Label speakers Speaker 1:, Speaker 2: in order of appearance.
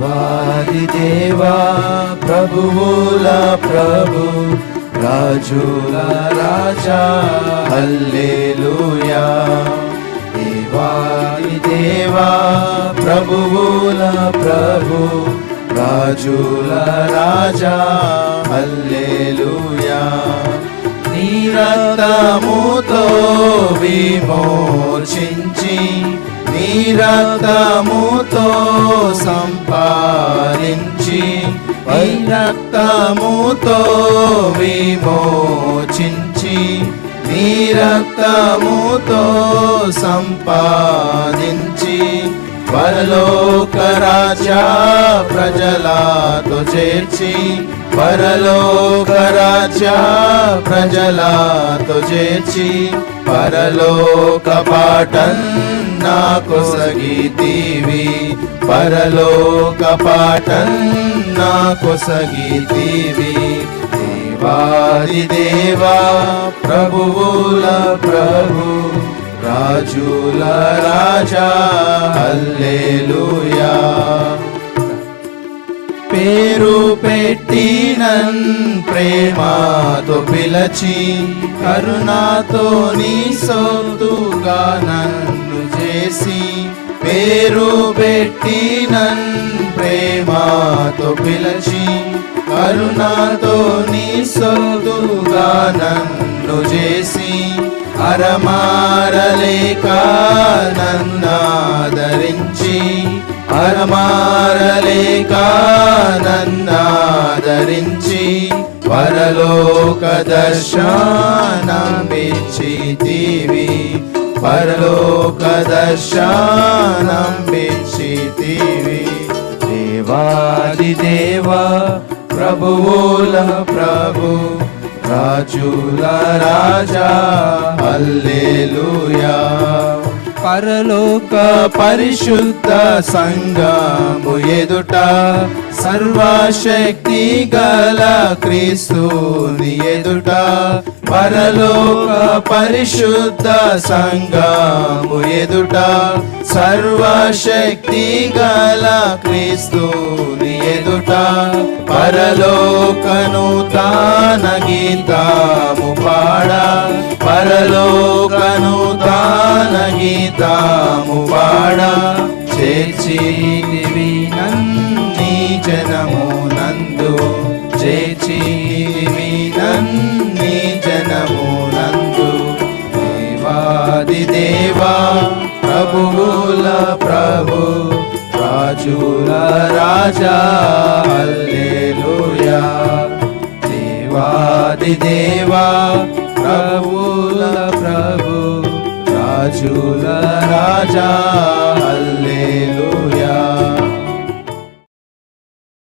Speaker 1: దేవా ప్రభువుల ప్రభు రాజుల రాజా హల్లెలూయా. దేవాది దేవా ప్రభువుల ప్రభు రాజుల రాజా హల్లెలూయా. నీ రక్తముతో విమోచించి రక్తముతో సంపాదించి ఈ రక్తముతో విమోచించి నీ రక్తముతో సంపాదించి పరలోక రాజా ప్రజలతో చేర్చి పరలోక రాజా ప్రజలతో చేర్చి పరలోక పాటన్ నాకు సగితీవి పరలోక పాఠం నాకు సగితీవి దేవాది దేవా ప్రభువుల ప్రభు రాజుల రాజా అల్లేలుయా పేరు పెట్టినన్ ప్రేమతో పిలచి కరుణాతో నీ సోతుగా నన్ను చేసి పేరు పెట్టి నన్ ప్రేమతో పిలచి కరుణాతో నీ సొంతుగా నన్ను చేసి అరమారలేక నన్నాదరించి అరమారలేక నన్నాదరించి పరలోక దర్శనమే పరలోక దర్శనమిచ్చితివి దేవాది దేవా ప్రభువుల ప్రభు రాజుల రాజా హల్లెలూయా పరలోక పరిశుద్ధ సంగము ఎదుట సర్వశక్తి గల క్రీస్తుని ఎదుట పరలోక పరిశుద్ధ సంగము ఎదుట సర్వశక్తి గల క్రీస్తుని ఎదుట పరలోకను తాన గీత రాజుల రాజా హల్లెలూయా దేవాది దేవా ప్రభుల ప్రభు రాజుల రాజా హల్లెలూయా